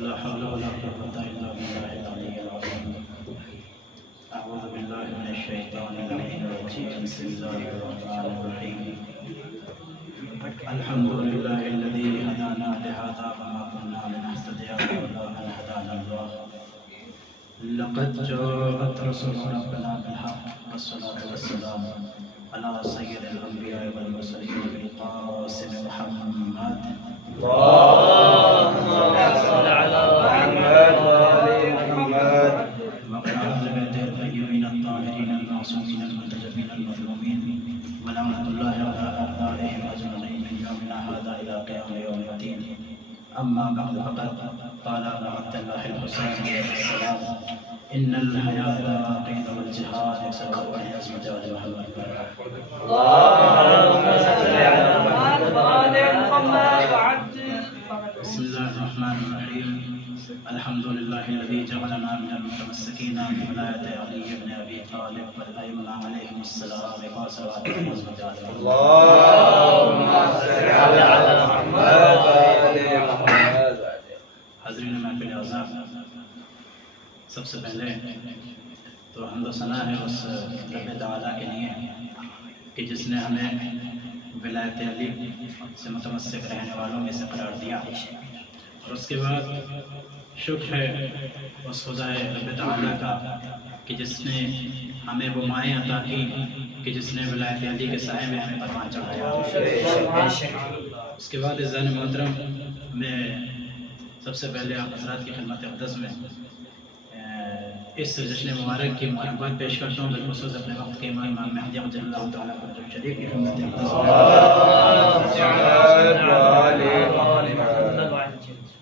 لا حول ولا قوة إلا بالله العلي العظيم. أعوذ بالله من الشيطان اللعين الرجيم. بسم الله الرحمن الرحيم. الحمد لله الذي هدانا لهذا وما كنا لنهتدي لولا أن هدانا الله. لقد جاءت رسول ربنا بالحق والصلاة والسلام على سيد الأنبياء والمرسلين بالقاسم محمد. اللهم صل على محمد وآل محمد. وعلى أهل بيته الطيبين الطاهرين المعصومين المنتجبين المظلومين ولعنة الله على أعدائهم أجمعين من يومنا هذا إلى قيام يوم الدين. أما بعد فقد قال أبو عبد الله الحسين عليه السلام: إن الحياة عقيد والجهاد سبب عز وجل محمد. اللهم صل على محمد وآل محمد وعجل. بسم الله الرحمن الرحيم. الحمد لله الذي جعلنا من المتمسكين بولاية علي بن أبي طالب والأئمة عليهم السلام وصلوات الله وسلامه. اللهم صل على محمد وآل محمد. حاضرین محفل اعزاء، سب سے پہلے تو حمد و ثنا ہے اس رب تعالیٰ کے لیے کہ جس نے ہمیں ولایت علی سے متمسک رہنے والوں میں سے قرار دیا، اور اس کے بعد شکر ہے اس خدا رب تعالیٰ کا کہ جس نے ہمیں وہ مائیں عطا کی کہ جس نے ولایت علی کے سائے میں ہمیں پروان چڑھایا۔ اس کے بعد عزیزان محترم، میں سب سے پہلے آپ حضرات کی خدمت اقدس میں اس جشن مبارک کی مبارکباد پیش کرتا ہوں، بالخصوص اپنے وقت کے امام مہدی رضی اللہ تعالیٰ عنہ شریف کی خدمت اقدس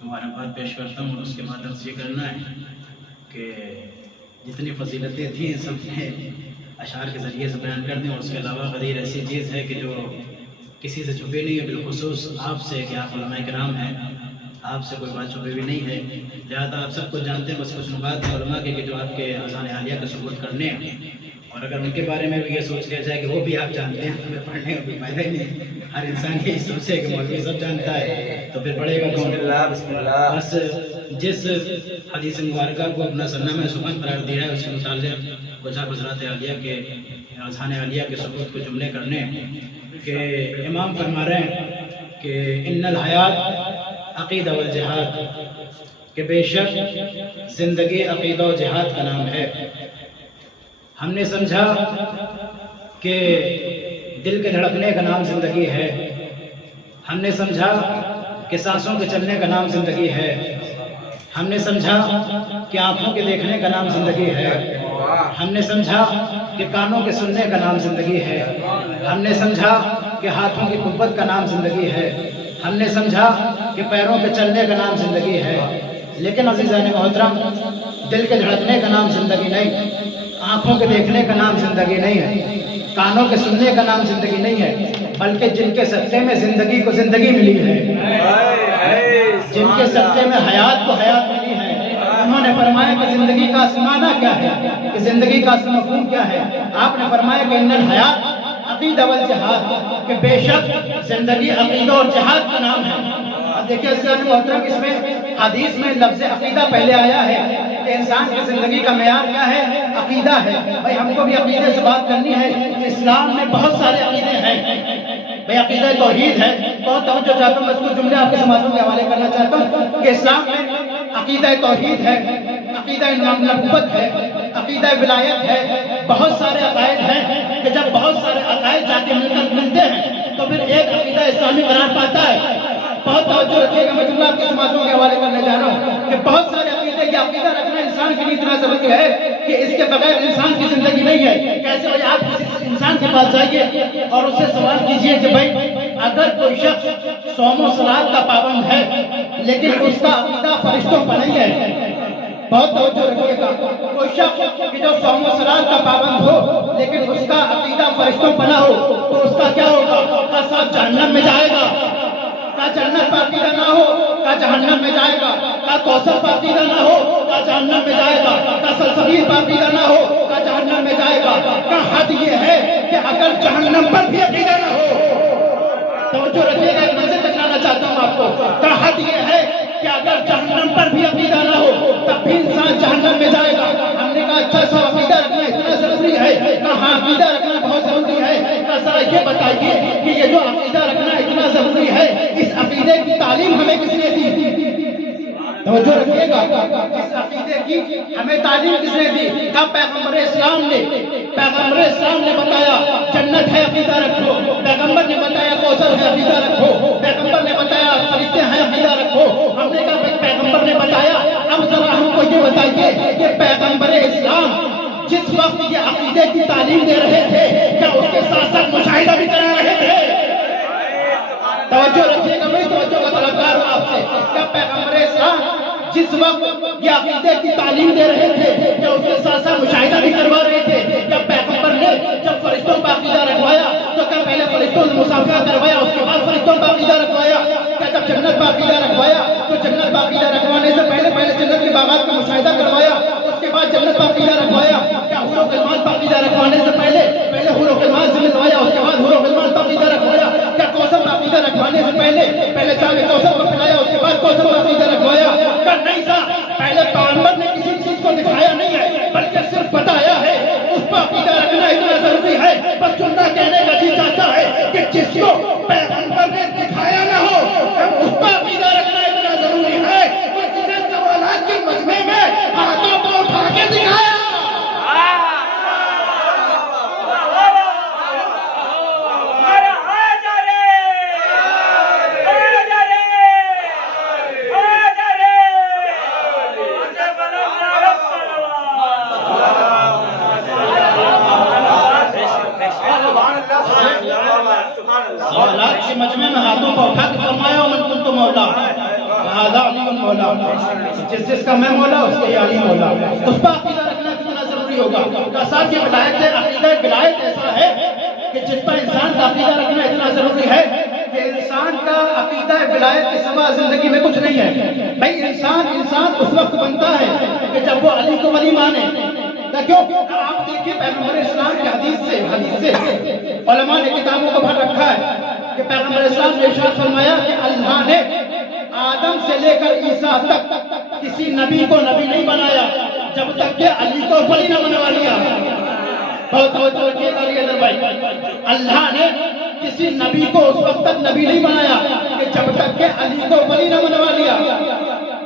مبارکباد پیش کرتا ہوں، اور اس کے بعد عرض یہ کرنا ہے کہ جتنی فضیلتیں تھیں سب نے اشعار کے ذریعے سے بیان کر دیں، اور اس کے علاوہ غدیر ایسی چیز ہے کہ جو کسی سے چھپی نہیں ہے، بالخصوص آپ سے کہ آپ علماء کرام ہیں، آپ سے کوئی بات چھپی بھی نہیں ہے، لہذا آپ سب کو جانتے ہیں، بس کچھ نکات ہیں علماء کے کہ جو آپ کے اذان عالیہ کا ثبوت کرنے ہیں، اور اگر ان کے بارے میں بھی یہ سوچ لیا جائے کہ وہ بھی آپ جانتے ہیں، ہمیں پڑھنے کا کوئی فائدہ ہی نہیں۔ ہر انسان یہی سوچے کہ مولوی سب جانتا ہے تو پھر پڑھے گا کون؟ بس جس حدیث مبارکہ کو اپنا سرنامہ سخن قرار دیا ہے، اس کے متعلق کچھ حضرات عالیہ کے اذان عالیہ کے ثبوت کو جملے کرنے کہ امام فرما رہے ہیں کہ ان الحیات عقیدہ والجہاد، کہ بے شک زندگی عقیدہ و جہاد کا نام ہے۔ ہم نے سمجھا کہ دل کے دھڑکنے کا نام زندگی ہے، ہم نے سمجھا کہ سانسوں کے چلنے کا نام زندگی ہے، ہم نے سمجھا کہ آنکھوں کے دیکھنے کا نام زندگی ہے، ہم نے سمجھا کہ کانوں کے سننے کا نام زندگی ہے، ہم نے سمجھا کہ ہاتھوں کی قوت کا نام زندگی ہے، ہم نے سمجھا کہ پیروں کے چلنے کا نام زندگی ہے۔ لیکن عزیزان محترم، دل کے دھڑکنے کا نام زندگی نہیں، آنکھوں کے دیکھنے کا نام زندگی نہیں ہے، کانوں کے سننے کا نام زندگی نہیں ہے، بلکہ جن کے صدقے میں زندگی کو زندگی ملی ہے، جن کے صدقے میں حیات کو حیات ملی ہے، انہوں نے فرمایا کہ زندگی کا اصل معنی کیا ہے، کہ زندگی کا اصل مفہوم کیا ہے۔ آپ نے فرمایا کہ ان الحیات عقیدہ والجہاد، کہ بے شک زندگی عقیدہ اور جہاد کا نام ہے۔ اب دیکھیں عزیزان محترم، اس میں حدیث میں لفظ عقیدہ پہلے آیا ہے کہ انسان کی زندگی کا معیار کیا ہے؟ عقیدہ ہے۔ بھائی ہم کو بھی عقیدے سے بات کرنی ہے کہ اسلام میں بہت سارے عقیدے ہیں۔ بھئی عقیدہ توحید ہے، بہت توجہ چاہتا ہوں، میں اس کو جملے آپ کے سماعتوں کے حوالے کرنا چاہتا ہوں کہ اسلام میں عقیدہ توحید ہے، عقیدہ نبوت ہے، عقیدہ ولایت ہے، بہت سارے عقائد ہیں کہ جب بہت سارے عقائد جا کے ملتے ہیں تو پھر ایک عقیدہ اسلامی قرار پاتا ہے۔ بہت توجہ رکھیے گا، میں جملہ آپ کے سماعتوں کے حوالے کرنے جا رہا ہوں کہ بہت سارے عقیدے کی عقیدہ رکھنا انسان کے لیے اتنا ضروری ہے کہ اس کے بغیر انسان کی زندگی نہیں ہے۔ کیسے بھائی؟ آپ کسی انسان کے پاس جائیے اور اس سے سوال کیجئے کہ بھائی اگر کوئی شخص صوم و صلات کا پابند ہے لیکن اس کا عقیدہ فرشتوں پر نہیں ہے، بہت توجہ رکھیے گا، کوئی شخص کہ جو صوم و صلات کا پابند ہو لیکن اس کا عقیدہ فرشتوں پر نہ ہو تو اس کا کیا ہوگا؟ کیا صاحب جہنم میں جائے گا؟ کیا جنت پر عقیدہ نہ ہو کیا جہنم میں جائے گا؟ کیا کوثر پر عقیدہ نہ ہو کیا جہنم میں جائے گا؟ کیا سلسبیل پر عقیدہ نہ ہو کیا جہنم میں جائے گا؟ کیا حد یہ ہے کہ اگر جہنم پر بھی عقیدہ نہ ہو، توجہ رکھیے گا، ایک منزل تک لانا چاہتا ہوں آپ کو، کیا حد یہ ہے کہ اگر جہنم پر بھی توجہ رکھیے گا، اس عقیدے کی ہمیں تعلیم کس نے دی؟ کہا پیغمبر اسلام نے بتایا جنت ہے عقیدہ رکھو، پیغمبر نے بتایا کوثر ہے عقیدہ رکھو، پیغمبر نے بتایا فرشتے ہیں عقیدہ رکھو۔ ہم نے کہا پیغمبر نے بتایا، اب ذرا ہم کو یہ بتائیے کہ پیغمبر اسلام جس وقت یہ عقیدے کی تعلیم دے رہے تھے کیا اس کے ساتھ ساتھ مشاہدہ بھی کرا رہے تھے؟ توجہ رکھیے گا، میں توجہ کا طلبگار ہوں آپ سے۔ کیا پیغمبر اسلام جس وقت یہ عقیدے کی تعلیم دے رہے تھے کیا اس کے ساتھ ساتھ مشاہدہ بھی کروا رہے تھے؟ کیا پیغمبر نے جب فرشتوں کا عقیدہ رکھوایا تو کیا پہلے فرشتوں سے مصافحہ کروایا اس کے بعد فرشتوں کا عقیدہ رکھوایا؟ کیا جب جنت کا عقیدہ رکھوایا تو جنت کا عقیدہ رکھوانے سے پہلے جنت کے باغات کا مشاہدہ کروایا اس کے بعد جنت کا عقیدہ رکھوایا؟ کیا حور و غلمان کا عقیدہ رکھوانے سے پہلے حور و غلمان سے ملوایا اس کے بعد حور و غلمان کا عقیدہ رکھوایا؟ کیا کوثر کا عقیدہ رکھوانے سے پہلے چاہے کوثر کو پلایا اس کے بعد کوثر کا عقیدہ رکھوایا؟ کیا نہیں تھا؟ پہلے پیغمبر نے کسی چیز کو دکھایا نہیں ہے بلکہ صرف بتایا ہے۔ اس پر عقیدہ رکھنا اتنا ضروری ہے، بس سننا کہنے کا جی چاہتا ہے کہ جس کو پیغمبر نے دکھایا نہ ہو اس پر عقیدہ رکھنا اتنا ضروری ہے کہ جسے سوالات کے مجمع میں ہاتھوں کو اٹھا کے دکھایا۔ سوالات کے مجمع میں ہاتھوں کو اٹھا کے فرمایا من کنت مولا فہذا علی مولا، جس کا میں مولا اس کے علی مولا۔ اس پر عقیدہ رکھنا کتنا ضروری ہوگا؟ ساتھ یہ عقیدہ ولایت ایسا ہے کہ جس پر انسان کا عقیدہ رکھنا اتنا ضروری ہے کہ انسان کا عقیدہ ولایت کے سوا زندگی میں کچھ نہیں ہے۔ بھائی انسان اس وقت بنتا ہے کہ جب وہ علی کو ولی مانے۔ کیوں؟ آپ دیکھیے پیغمبر اسلام کی حدیث سے علماء نے کتابوں کو بھر رکھا ہے کہ پیغمبر اسلام نے ارشاد فرمایا کہ اللہ نے آدم سے لے کر عیسیٰ تک کسی نبی کو نبی نہیں بنایا جب تک کہ علی کو ولی نہ بنوا لیا۔ بہت توجہ کیجیے بھائی، اللہ نے کسی نبی کو اس وقت تک نبی نہیں بنایا کہ جب تک کہ علی کو ولی نہ بنوا لیا۔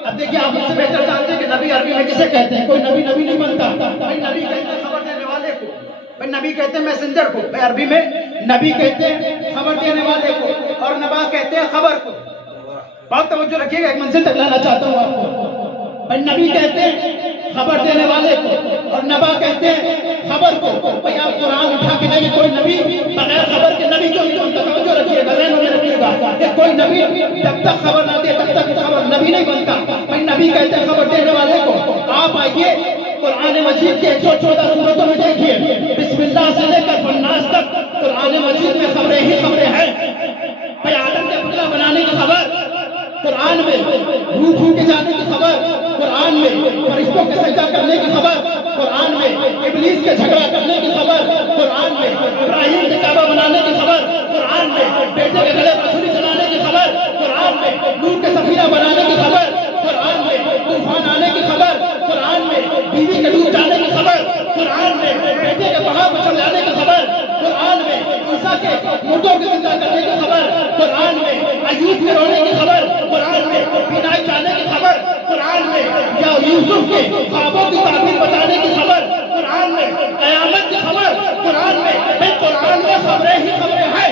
اب دیکھیے آپ اس سے بہتر جانتے ہیں کہ نبی عربی میں کسے کہتے ہیں؟ کوئی نبی نہیں بنتا۔ بھائی نبی کہتے ہیں خبر دینے والے کو، بھائی نبی کہتے ہیں میسنجر کو، بھائی عربی میں نبی کہتے ہیں خبر دینے والے کو، اور نبا کہتے ہیں خبر کو۔ بہت توجہ رکھیے گا، ایک منزل تک لانا چاہتا ہوں آپ کو۔ بھائی نبی کہتے ہیں خبر دینے والے کو اور نبا کہتے ہیں خبر کو۔ بھائی آپ قرآن اٹھا کے نہیں، کوئی نبی بغیر خبر کے نبی کیوں نہیں بنتا؟ توجہ رکھیے گا، ذہن میں رکھیے گا کہ کوئی نبی جب تک خبر نہ دے تب تک خبر نبی نہیں بنتا۔ بھائی نبی کہتے ہیں خبر دینے والے کو۔ آپ آئیے قرآن مجید کے 114 سورتوں میں دیکھیے، بسم اللہ سے لے کر الناس تک قرآن مجید میں خبریں ہی خبریں ہیں۔ بھائی آدم کے پتلا بنانے کی خبر قرآن میں، روح پھونک کے جانے کی خبر قرآن میں، فرشتوں کے سجدہ کرنے کی خبر قرآن میں، ابلیس کے جھگڑا کرنے کی خبر قرآن میں، ابراہیم کے کعبہ بنانے کی خبر قرآن میں، بیٹے کے گلے پر چھری چلانے کی خبر قرآن میں، نوح کے سفینہ بنانے کی خبر قرآن میں، طوفان آنے کی خبر قرآن میں، بیوی کے ڈوب جانے کی خبر قرآن میں، بیٹے کے پہاڑ پر چڑھ جانے کی خبر قرآن میں، عیسیٰ کے مردوں کے زندہ کرنے کی خبر قرآن میں، ایوب کے رونے کی خبر قرآن میں، بینائی چاہنے کی خبر قرآن میں، یا یوسف کے خوابوں کی تعبیر بتانے کی خبر قرآن میں، قیامت کی خبر قرآن میں۔ قرآن میں خبریں ہی خبریں ہیں،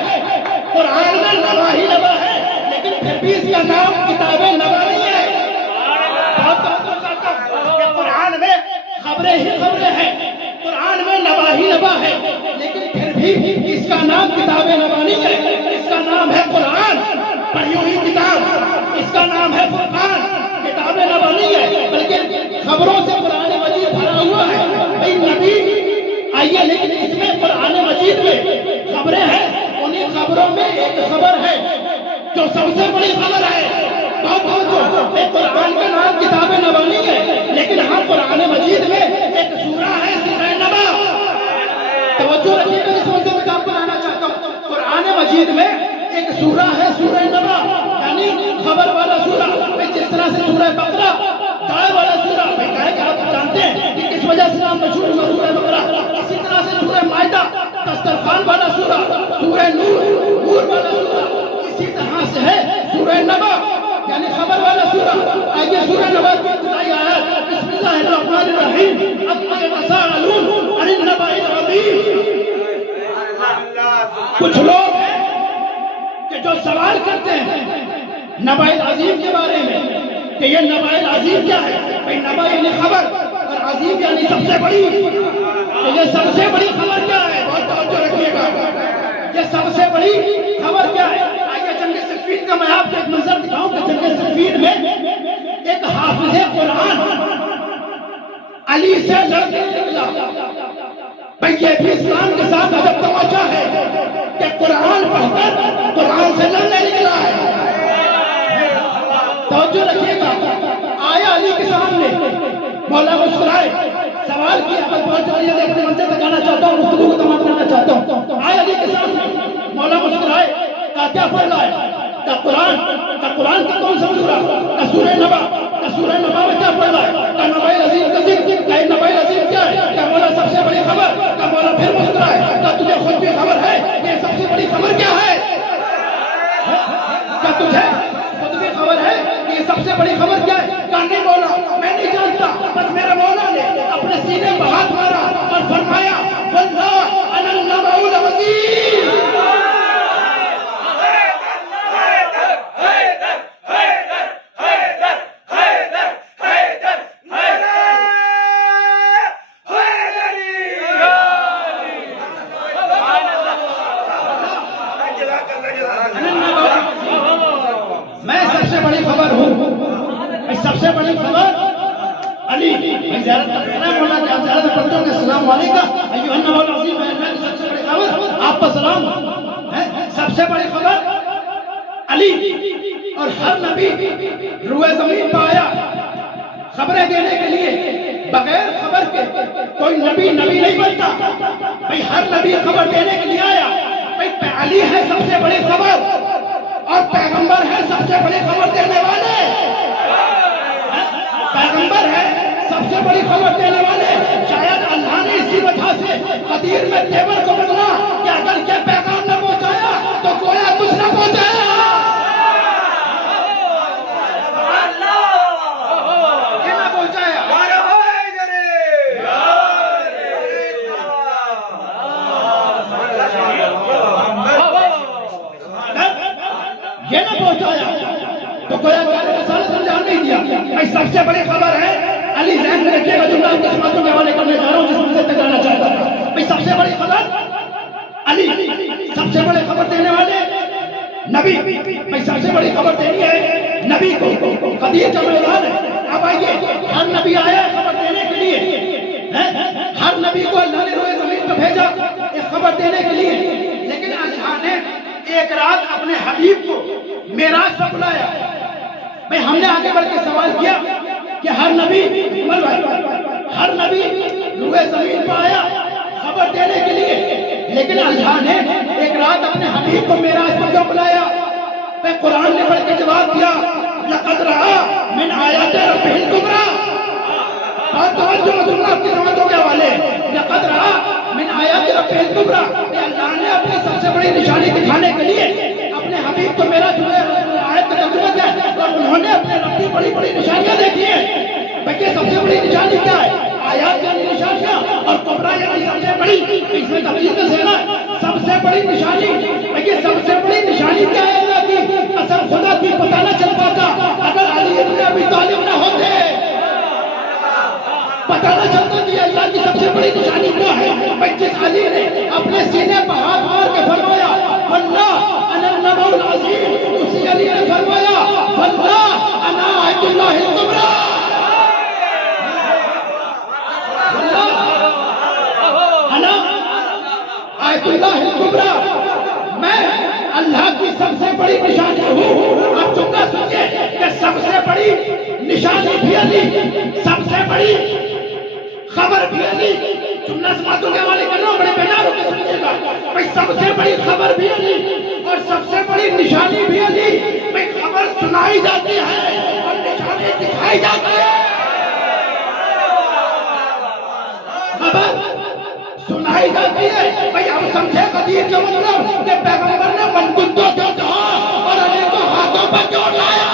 قرآن میں نبا ہی نبا ہے، لیکن پھر بھی اس کا نام کتاب نبا نہیں ہے۔ قرآن میں خبریں ہی خبریں ہیں، قرآن میں نبا ہی نبا ہے، لیکن پھر بھی اس کا نام کتاب نبا نہیں ہے۔ اس کا نام ہے قرآن، پڑھی ہوئی کتاب، اس کا نام ہے فرقان، کتاب نبا نہیں ہے بلکہ خبروں سے قرآن مجید بھرا ہوا ہے۔ بھائی نبی آئیے، لیکن اس میں قرآن مجید میں خبریں ہیں، انہیں خبروں میں ایک خبر ہے جو سب سے بڑی خبر ہے۔ قرآن کا نام کتاب نبا نہیں ہے، لیکن ہاں قرآن مجید میں ایک سورہ ہے، سورہ نبا۔ توجہ رکھیے گا، اس موضوع میں آپ کو لانا چاہتا ہوں۔ قرآن مجید میں ایک سورہ ہے، سورہ نبا، یعنی خبر والا سورہ۔ جس طرح سے سورہ بقرہ گائے والا سورہ، گائے کہ آپ جانتے ہیں کہ کس وجہ سے نام مشہور ہوا سورہ بقرہ، اسی طرح سے سورہ مائدہ دسترخوان والا سورہ، سورہ نور والا سورہ، اسی طرح سے ہے سورہ نبا یعنی خبر والا سورہ۔ آئیے سورہ نبا سوال کرتے ہیں نبائل عظیم کے بارے میں کہ یہ نبائل عظیم کیا ہے؟ بھئی نبا یعنی خبر اور عظیم یعنی سب سے بڑی. تو یہ سب سے بڑی خبر کیا ہے؟ بہت توجہ رکھیے گا. یہ سب سے بڑی خبر کیا ہے؟ آئیے جنگ صفین کا میں آپ کو ایک منظر دکھاؤں کہ جنگ صفین میں ایک حافظ قرآن علی سے لڑنے نکلا. بھئی یہ بھی اسلام کے ساتھ عجب تماشا ہے کہ قرآن پڑھ کر قرآن سے لڑنے نکلا ہے. توجہ رکھیے گا. آیا علی کے سامنے, مولا مسکرائے, سوال کیا, پر بہت چاہیے اپنے منظر لگانا چاہتا ہوں, گفتگو کو تمام کرنا چاہتا ہوں. آیا علی کے سامنے, مولا مسکرائے, کہا کیا پڑھ رہا ہے؟ کہا قرآن کی کون سا سورہ؟ کہا سورہ نبا. کہا سورہ نبا میں کیا پڑھ رہا ہے؟ کہا نبائل عظیم کا ذکر. کہا نبائل عظیم کیا ہے؟ کہا مولا سب سے بڑی خبر. کہا مولا پھر مسکرائے, کہا تجھے خود بھی خبر ہے یہ سب سے بڑی خبر کیا ہے؟ کہا تجھے خود بھی خبر ہے کہ یہ سب سے بڑی خبر کیا ہے؟ کہا نہیں مولا میں نہیں جانتا, بس میرے مولا نے اپنے سینے پر ہاتھ مارا اور فرمایا واللہ انا النبأ العظیم. میں سب سے بڑی خبر ہوں. سب سے بڑی خبر علی. میں زیارت کرنا مولا کہ آپ زیارت کرتے ہوں کہ السلام علیکم ایھا النبی العظیم. میں سب سے بڑی خبر آپ پر سلام. سب سے بڑی خبر علی. اور ہر نبی روئے زمین پہ آیا خبریں دینے کے لیے. بغیر خبر کے کوئی نبی نہیں بنتا. بھئی ہر نبی خبر دینے کے لیے آیا. بھئی علی ہے سب سے بڑی خبر اور پیغمبر ہے سب سے بڑی خبر دینے والے. پیغمبر ہے سب سے بڑی خبر دینے والے. شاید اللہ نے اسی وجہ سے قدیر میں تیور کو بدلا کہ اگر یہ پیغام نہ پہنچایا تو گویا کچھ نہ پہنچایا. یہ نہ پہنچایا. یہ نہ پہنچایا تو کوئی رسالت انجام نہیں دیا. بھائی سب سے بڑی خبر ہے علی. ذہن میں رکھیے گا جملہ آپ کے سماعتوں کے حوالے کرنے جا رہا ہوں جس میں سے ٹکرانا چاہتا تھا. بھائی سب سے بڑی خبر علی. سب سے بڑی خبر دینے والے نبی. بھائی سب سے بڑی خبر دینی ہے نبی کو. قدیر کا میدان ہے. اب آئیے ہر نبی آیا ہے خبر دینے کے لیے. ہر نبی کو اللہ نے روئے زمین پہ بھیجا ایک خبر دینے کے لیے. لیکن اللہ نے ایک رات اپنے حبیب کو معراج پر بلایا. بھئی ہم نے آگے بڑھ کے سوال کیا کہ ہر نبی روئے زمین پر آیا خبر دینے کے لیے, لیکن اللہ نے ایک رات اپنے حبیب کو معراج پر کیوں بلایا؟ بھئی قرآن نے بڑھ کے جواب دیا لقد رأى من آیات ربہ الکبریٰ. بہت توجہ سننا آپ کی سمجھوں کے حوالے. لقد رأى من آیات ربہ الکبریٰ. کہ اللہ نے اپنی سب سے بڑی نشانی دکھانے کے لیے اپنے حبیب کو معراج پر آیت کا ترجمہ کیا اور انہوں نے اپنے رب کی بڑی بڑی نشانیاں دیکھی ہیں. بلکہ سب سے بڑی نشانی کیا ہے؟ آیات یعنی نشانیاں اور کبریٰ یعنی سب سے بڑی. اس میں تفصیل کا سینا سب سے بڑی نشانی. بلکہ سب سے بڑی نشانی کیا ہے اللہ کی؟ اصل خدا کی پتہ نہ چل پاتا اگر علی ابن ابی طالب نہ ہوتے. پتہ نہ چلتا کہ اللہ کی سب سے بڑی نشانی کیا ہے. بھئی جس علی نے اپنے سینے پر ہاتھ مار کے فرمایا واللہ انا النبأ العظیم, اسی علی نے فرمایا واللہ انا آیت اللہ الکبریٰ. انا آیت اللہ الکبریٰ, میں اللہ کی سب سے بڑی نشانی ہوں. اب چکا سمجھے کہ سب سے بڑی نشانی بھی علی, سب سے بڑی خبر بھی علی. سننا سماعتوں کے حوالے کر رہا ہوں, بڑے بیدار ہو کے سمجھے گا. بھئی سب سے بڑی خبر بھی علی اور سب سے بڑی نشانی بھی علی. بھئی خبر سنائی جاتی ہے اور نشانی دکھائی جاتی ہے. خبر سنائی جاتی ہے. بھئی ہم سمجھے قدیر کا مطلب کہ پیغمبر نے من گندوں کیوں کہا اور علی کو ہاتھوں پر کیوں لایا.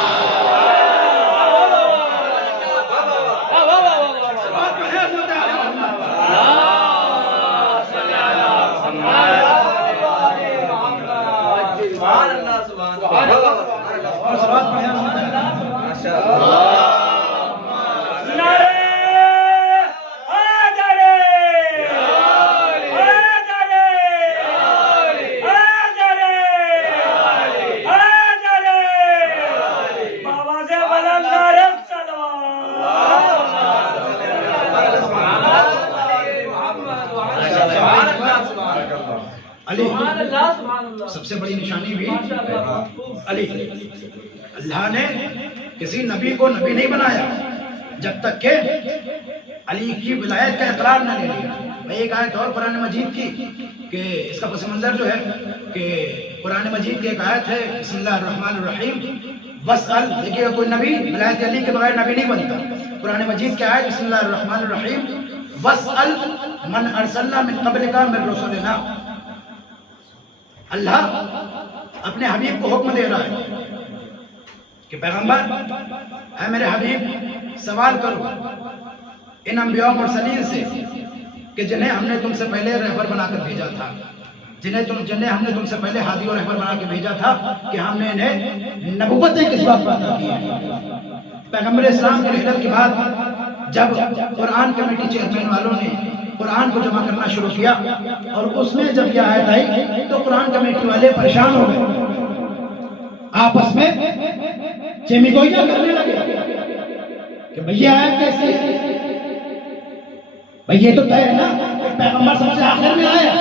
علی سبحان اللہ سبحان اللہ سب سے بڑی نشانی بھی علی. اللہ نے کسی نبی کو نبی نہیں بنایا جب تک کہ علی کی ولایت کا اقرار نہ لے لیا. میں ایک آیت اور قرآن مجید کی کہ اس کا پس منظر جو ہے کہ قرآن مجید کی ایک آیت ہے بسم اللہ الرحمن الرحیم واسأل. دیکھیے کوئی نبی ولایت علی کے بغیر نبی نہیں بنتا. قرآن مجید کی آیت بسم اللہ الرحمن الرحیم واسأل من ارسلنا من قبلک من رسلنا. اللہ اپنے حبیب کو حکم دے رہا ہے کہ پیغمبر اے میرے حبیب سوال کرو ان انبیاء و مرسلین سے کہ جنہیں ہم نے تم سے پہلے رہبر بنا کر بھیجا تھا, جنہیں ہم نے تم سے پہلے ہادی و رہبر بنا کے بھیجا تھا کہ ہم نے انہیں نبوتیں کس وقت عطا کی ہیں. پیغمبر اسلام کی ہجرت کے بعد جب قرآن کمیٹی چیئرمین والوں نے قرآن کو جمع کرنا شروع کیا اور اس میں جب یہ آیت آئی تو قرآن کمیٹی والے پریشان ہو گئے, آپس میں چیمی گوئیاں کرنے لگے کہ بھئی آیت کیسے ہے, بھئی یہ تو طے ہے نا پیغمبر سب سے آخر میں آیا.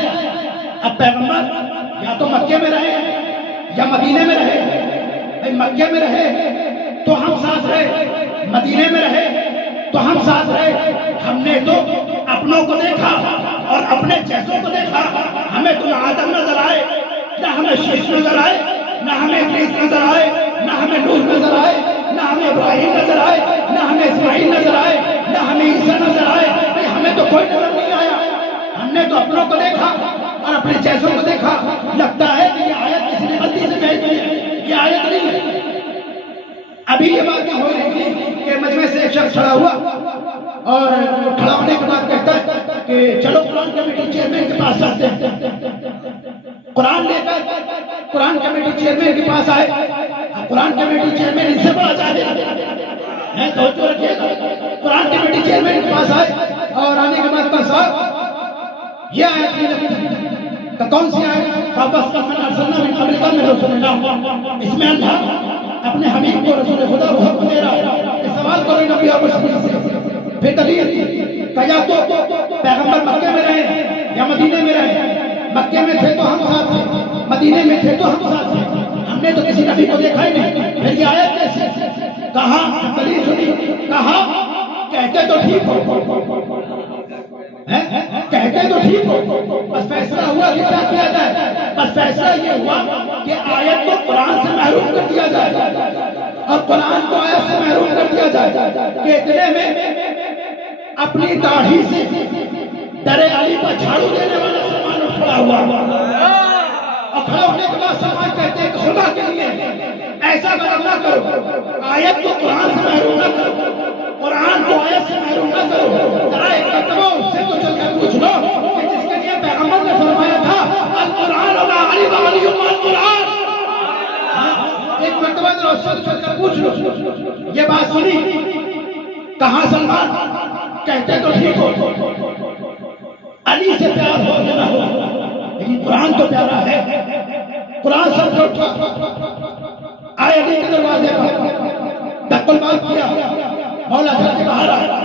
اب پیغمبر یا تو مکے میں رہے یا مدینے میں رہے. بھئی مکے میں رہے تو ہم ساتھ رہے, مدینے میں رہے تو ہم ساتھ رہے. ہم نے تو اپنوں کو دیکھا اور اپنے جیسوں کو دیکھا. ہمیں تو نہ آدم نظر آئے, نہ ہمیں شیش نظر آئے, نہ ہمیں ادریس نظر آئے, نہ ہمیں نوح نظر آئے, نہ ہمیں ابراہیم نظر آئے, نہ ہمیں اسماعیل نظر آئے, نہ ہمیں عیسیٰ نظر آئے. ہمیں تو کوئی نظر نہیں آیا. ہم نے تو اپنوں کو دیکھا اور اپنے جیسوں کو دیکھا. لگتا ہے کہ یہ آیت کسی نے غلطی سے بھیج دی ہے, یہ آیت نہیں ہے. ابھی یہ بات ہو رہی تھی کہ مجمع سے ایک شخص کھڑا ہوا اور کھڑا ہونے کے بعد کہتا ہے کہ چلو قرآن کمیٹی چیئرمین کے پاس جاتے ہیں. قرآن لے کر قرآن کمیٹی چیئرمین کے پاس آئے. قرآن کمیٹی چیئرمین ان سے بڑا چاہے ہے, توجہ رکھیے گا. قرآن کمیٹی چیئرمین کے پاس آئے اور آنے کے بعد کہا صاحب یہ آیت نہیں لگتی. کہ کون سی آیت؟ واپس کا من ارسلنا من قبلک من رسلنا. اس میں اللہ اپنے حبیب کو رسول خدا کو حکم دے رہا ہے کہ سوال کرو نبی اور رسول سے. پھر دلیل کہ یا تو پیغمبر مکے میں رہے یا مدینے میں رہے. مکے میں تھے تو ہم ساتھ تھے, مدینے میں تھے تو ہم ساتھ تھے. ہم نے تو کسی نبی کو دیکھا ہی نہیں. پھر یہ آیت کیسے؟ کہا دلیل سنی, کہا کہتے تو ٹھیک ہو, کہتے تو ٹھیک ہو, بس فیصلہ ہوا کہ کیا کیا جائے. بس فیصلہ یہ ہوا کہ آیت کو قرآن سے محروم کر دیا جائے اور قرآن کو آیت سے محروم کر دیا جائے. کہ اتنے میں اپنی داڑھی سے در علی پر جھاڑو دینے والا سلمان اٹھ کھڑا ہوا اور کھڑا ہونے کے بعد سلمان کہتے ہیں کہ خدا کے لیے ایسا غلط نہ کرو, آیت کو قرآن سے محروم نہ کرو, قرآن کو آیت سے محروم نہ کرو. ذرا ایک مرتبہ اس سے تو چل کر پوچھ لو کہ جس کے لیے پیغمبر نے فرمایا تھا القرآن وما علی وعلی القرآن. ایک مرتبہ اس سے چل کر پوچھ لو. یہ بات سنی, کہاں سلمان کہتے تو ٹھیک ہو, علی سے پیار ہو یا نہ ہو لیکن قرآن تو پیارا ہے. قرآن سب کو آئے علی کے دروازے پر دق الباب کیا, مولا گھر کے باہر آیا.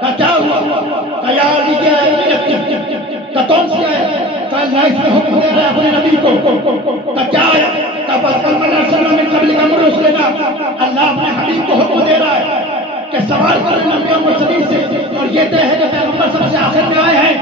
کہا کیا ہوا؟ کہا یا علی کیا ہے؟ کہا کون سی آئے؟ کہا اللہ اس میں حکم دے رہا ہے اپنے نبی کو. کہا کیا آیا؟ کہا بس من ارسلنا من قبلک من رسلنا. اللہ اپنے حبیب کو حکم دے رہا ہے کہ سوال کریں نبیوں مرسلین سے, اور یہ طے ہے کہ پیغمبر سب سے آخر میں آئے ہیں.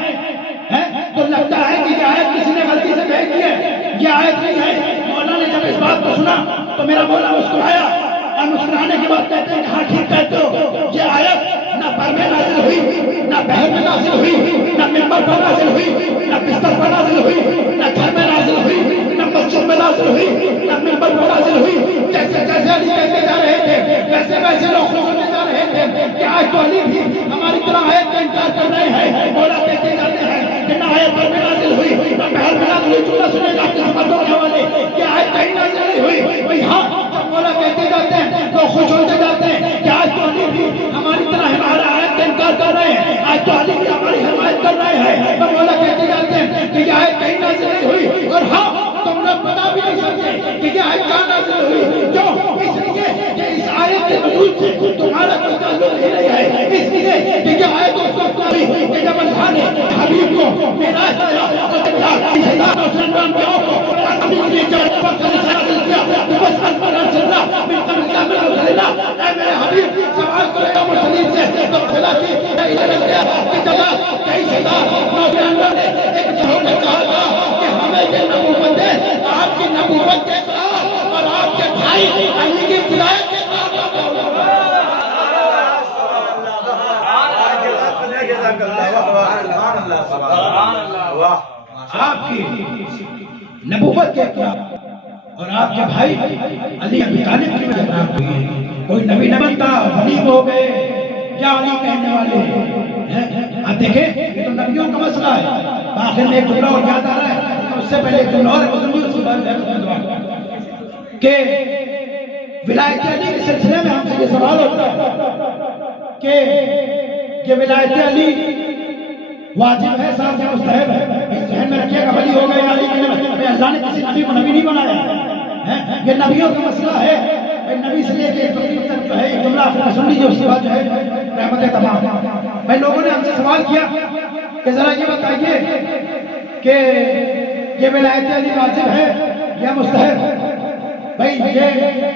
تو لگتا ہے کہ یہ آیت کسی نے غلطی سے بھیج دی ہے, یہ آیت نہیں ہے. مولا نے جب اس بات کو سنا تو میرا مولا مسکرایا اور مسکرانے کے بعد کہتے ہیں کہ ہاں ٹھیک کہتے ہو. یہ آیت نہ پر میں نازل ہوئی, نہ بہر میں نازل ہوئی, نہ ممبر پر نازل ہوئی, نہ بستر پر نازل ہوئی, نہ گھر میں نازل ہوئی, نہ مسجد میں نازل ہوئی, نہ ممبر پر نازل ہوئی. جیسے جیسے علی کہتے جا رہے تھے ویسے ویسے لوگ سمجھتے جا رہے تھے کہ آج تو علی بھی ہماری طرح آیت کا انکار کر رہے ہیں. مولا کہتے جاتے ہیں کہ نہ آیت پر میں نازل ہوئی, نہ بہر میں نازل ہوئی. چولہا سنے گا کس مردوں کے حوالے کہ آیت کہیں نازل نہیں ہوئی. بھئی ہاں جب مولا کہتے جاتے ہیں تو خوش ہوتے جاتے ہیں کہ آج تو علی بھی ہماری طرح ہمارا آیت کا انکار کر رہے ہیں, آج تو علی بھی ہماری حمایت کر رہے ہیں. تو مولا کہتے جاتے ہیں کہ یہ آیت کہیں نازل نہیں ہوئی. اور ہاں تم لوگ بتا بھی نہیں سکتے کہ یہ آیت کہاں نازل ہوئی. کیوں؟ اس لیے کہ اس آیت آیت کے نزول سے تمہارا کوئی تعلق نہیں ہے، اس لیے کہ یہ آیت اس وقت آئی کہ جب اللہ نے حبیب کو معراج دیا اور ہزار مسلمان کے کو حبیب نے جب وقت رسالت کیا تو بس پر رسالہ من قبل قبل رسالہ اے میرے حبیب سوال کرے یا مسلم سے تو خدا کی اجازت دیا کہ جب 23,000 نوجوانوں نے ایک جھوٹ کہا تھا کہ ہمیں یہ نبوت ہے، آپ کی نبوت کے خلاف اور آپ کے بھائی علی کی ولایت کے خلاف آپ کی نبوت کے خلاف اور آپ کے بھائی علی ابی طالب کی وجہ خراب ہوئی ہے۔ کوئی نبی نہ بنتا، غریب ہو گئے یا علی کہنے والے ہیں۔ آپ دیکھیں یہ تو نبیوں کا مسئلہ ہے۔ آخر میں ایک جملہ اور یاد آ رہا ہے، اس سے پہلے ایک جملہ اور ہے، اس کے بعد کہ ولایت علی کے سلسلے میں ہم سے یہ سوال ہوتا ہے کہ یہ ولایت علی واجب ہے صاحب یا مستحب ہے؟ اس ذہن میں رکھیے گا ولی ہو گئے علی کے نبی، اللہ نے کسی نبی کو نبی نہیں بنایا، یہ نبیوں کا مسئلہ ہے۔ نبی سے لے کے تک جو ہے یہ جملہ آپ نے سن لیجیے، اس کے بعد جو ہے رحمت تمام۔ بھائی لوگوں نے ہم سے سوال کیا کہ ذرا یہ بتائیے کہ یہ ولایت علی واجب ہے یا مستحب؟ بھائی یہ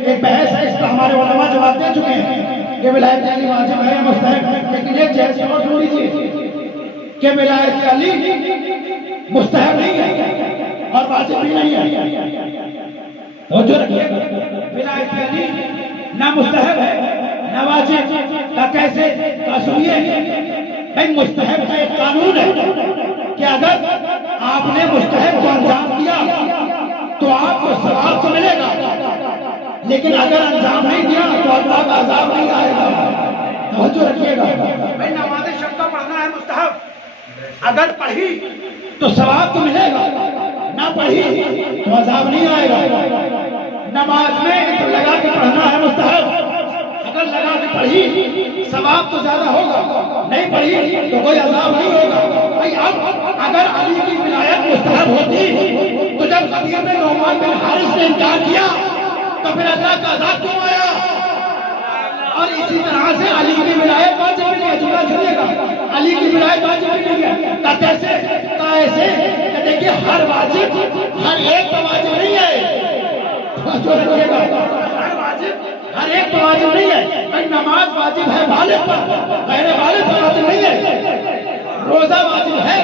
ایک بحث ہے، اس پر ہمارے علماء جواب دے چکے ہیں کہ ولایت علی واجب ہے یا مستحب، لیکن ایک جہاز اور سن لیجیے کہ ولایت علی مستحب نہیں ہے اور واجب بھی نہیں ہے۔ اور جو رکھیے ولایت علی نہ مستحب ہے نہ واجب، کا کیسے کا سنیے بھائی مستحب کا ایک قانون ہے کہ اگر آپ نے مستحب کو انجام دیا تو آپ کو ثواب تو ملے گا، لیکن اگر انجام نہیں دیا تو اللہ کا عذاب نہیں آئے گا۔ توجہ رکھیے گا بھائی، نماز شب کا پڑھنا ہے مستحب، اگر پڑھی تو ثواب تو ملے گا، نہ پڑھی تو عذاب نہیں آئے گا۔ نماز میں عطر لگا کے پڑھنا ہے مستحب، اگر لگا کے پڑھی ثواب تو زیادہ ہوگا، نہیں پڑھی تو کوئی عذاب نہیں ہوگا۔ بھائی اب اگر علی کی ولایت مستحب ہوتی تو جب غدیر میں نعمان بن حارث نے انکار کیا تو پھر اللہ کا عذاب کیوں آیا؟ اور اسی طرح سے علی کی ولایت واجب نہیں ہے، جملہ سنیے گا، علی کی ولایت واجب نہیں ہے، کا کیسے کا ایسے کہ دیکھیے ہر واجب ہر ایک تو واجب نہیں ہے، جو رکھیے گا ہر واجب ہر ایک تو واجب نہیں ہے۔ بھائی نماز واجب ہے بالغ پر، غیر بالغ پر واجب نہیں ہے، روزہ واجب ہے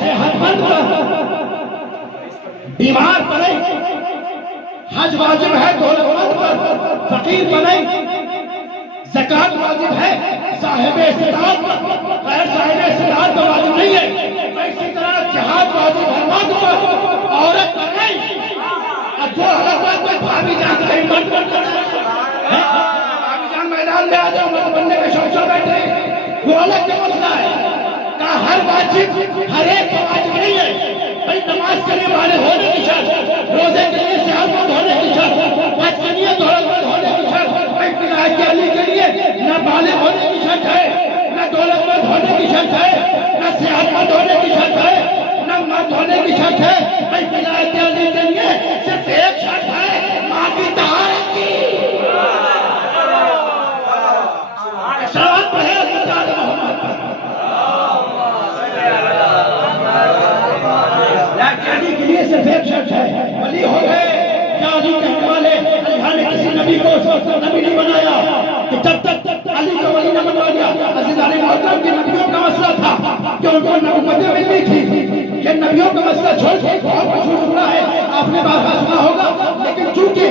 صحت مند پر، بیمار پر نہیں، حج واجب ہے دولت مند پر، فقیر پر نہیں، زکات واجب ہے صاحب استطاعت پر، غیر صاحب استطاعت پر واجب نہیں ہے۔ اسی طرح جہاد واجب ہے مرد پر، عورت پر نہیں۔ اب جو حضرت کوئی بھابی جان کا ہمت کرتا ہے، بھابی جان میدان میں آ جاؤ، مرد بننے کے شوق سے بیٹھے، وہ الگ کا مسئلہ ہے۔ کہا ہر واجب ہر ایک کو واجب نہیں ہے۔ بھائی نماز کے لیے بالغ ہونے کی شرط، روزے کے لیے صحت مند ہونے کی شرط، حج کے لیے دولت مند ہونے کی شرط، بھائی ولایت علی کے لیے نہ بالغ ہونے کی شرط ہے، نہ دولت مند ہونے کی شرط ہے، نہ صحت مند ہونے کی شرط ہے، نہ مرد ہونے کی شرط ہے۔ بھائی ولایت علی کے لیے صرف ایک شرط ہے، ماں کی طہارت کی۔ سلام پڑھے حضرت محمد پر۔ علی کے لیے صرف ایک شرط ہے، ولی ہو گئے یا علی کہنے والے، اللہ نے کسی نبی کو اس وقت نبی نہیں بنایا کہ جب تک علی کو ولی نہ بنوا دیا۔ عزیز علی محترم کے نبیوں کا مسئلہ تھا کہ ان کو نبوتیں ملنی تھی، یہ نبیوں کا مسئلہ چھوڑ کے بہت مشہور ہوا ہے، آپ نے بات سنا ہوگا، لیکن چونکہ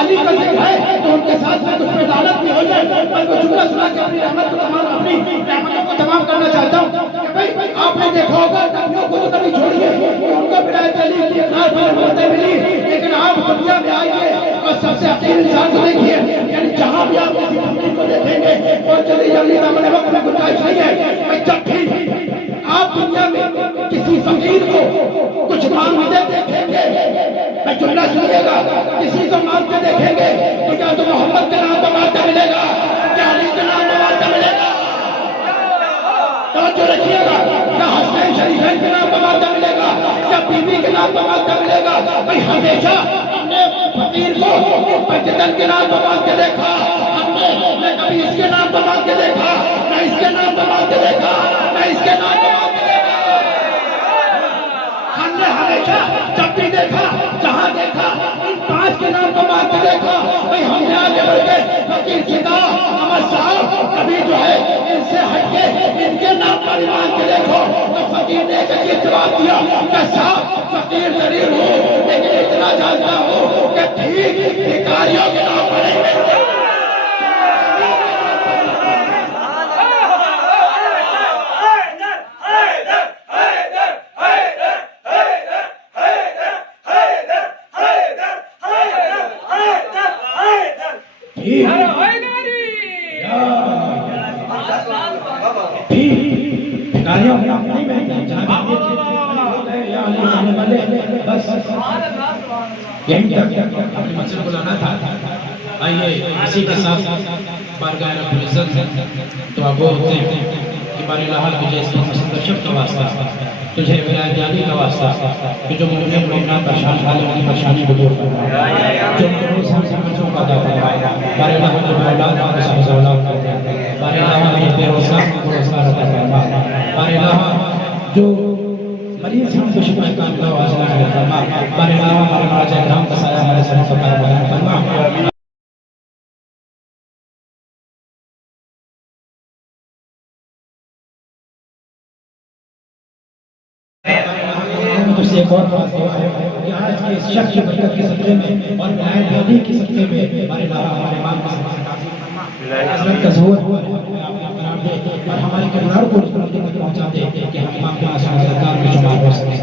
علی کا ذکر ہے تو ان کے ساتھ میں کچھ عدالت بھی ہو جائے، بس وہ جملہ سنا کے اپنی رحمت کو تمام کرنا چاہتا ہوں کہ بھائی آپ نے دیکھا ہوگا نبیوں کو تو کبھی چھوڑیے، ان کو ولایت علی کی اقرار پر نبوتیں ملی، لیکن آپ دنیا میں آئیے اور سب سے حقیر انسان کو دیکھیے، یعنی جہاں بھی آپ کسی فقیر کو دیکھیں گے اور جلدی جلدی دامن وقت میں گنجائش نہیں ہے، جب بھی آپ دنیا میں کسی فقیر کو کچھ مانگتے دیکھیں گے، میں جملہ سنیے گا، کسی کو مانگتے دیکھیں گے تو کیا تو محمد کے نام پر مانگتا ملے گا، کیا علی کے نام پر مانگتا ملے گا؟ توجہ رکھیے گا، کیا حسنین شریفین کے نام پر مانگتا ملے گا، کیا بی بی کے نام پر مانگتا ملے گا؟ بھائی ہمیشہ ہم نے فقیر کو بجدن کے نام پر مانگتے دیکھا، ہم میں نہ کبھی اس کے نام پر مانگ کے دیکھا، نہ اس کے نام پر مانگ کے دیکھا، نہ اس کے نام پر مانگ کے دیکھا۔ ہم نے ہمیشہ جب بھی دیکھا، جہاں دیکھا، ان 5 کے نام پر مانگ کے دیکھا۔ بھئی ہم نے آگے بڑھ کے فقیر خدا احمد صاحب کبھی جو ہے ان سے ہٹ کے ان کے نام پر مانگ کے دیکھو، تو فقیر نے ایک عجیب جواب دیا کہ صاحب فقیر ضرور ہوں لیکن اتنا جانتا ہوں کہ ٹھیک بھکاریوں کے نام پر نہیں ملتے۔ یہیں تک اپنی منزل کو لانا تھا۔ آئیے اسی کے ساتھ بارگاہ رب العزت دعا گو ہوتے ہیں کہ بار الہ تجھے اس مصطفی شب کا واسطہ، تجھے ولایت علی کا واسطہ، کہ جو مجھے مومنان پریشان حال ان کی پریشانی کو دور فرمائے، جو روز ہم سمجھوں کا عطا فرمائے، بار الہ جو اولاد کو صاحب اولاد کرتے ہیں، بار الہ جو بے روزگار کو روزگار عطا فرمائے، بار الہ جو مریض ہم کو شفا کاملہ و عاجلہ عطا فرما، بار الہ ہمارے مراجع کرام کا سایہ ہمارے سر پر قائم فرما۔ اس سے ایک اور بات ہے کہ آج کے اس شخص کی برکت کے صدقے میں اور ولایت علی کے صدقے میں ہمارے ہمارے امام کا حضرت کا ظہور ہوا اور ہمارے کردار کو اس طرح تک پہنچا دے کہ ہم امام کے آسان سرکار میں شمار ہو سکیں۔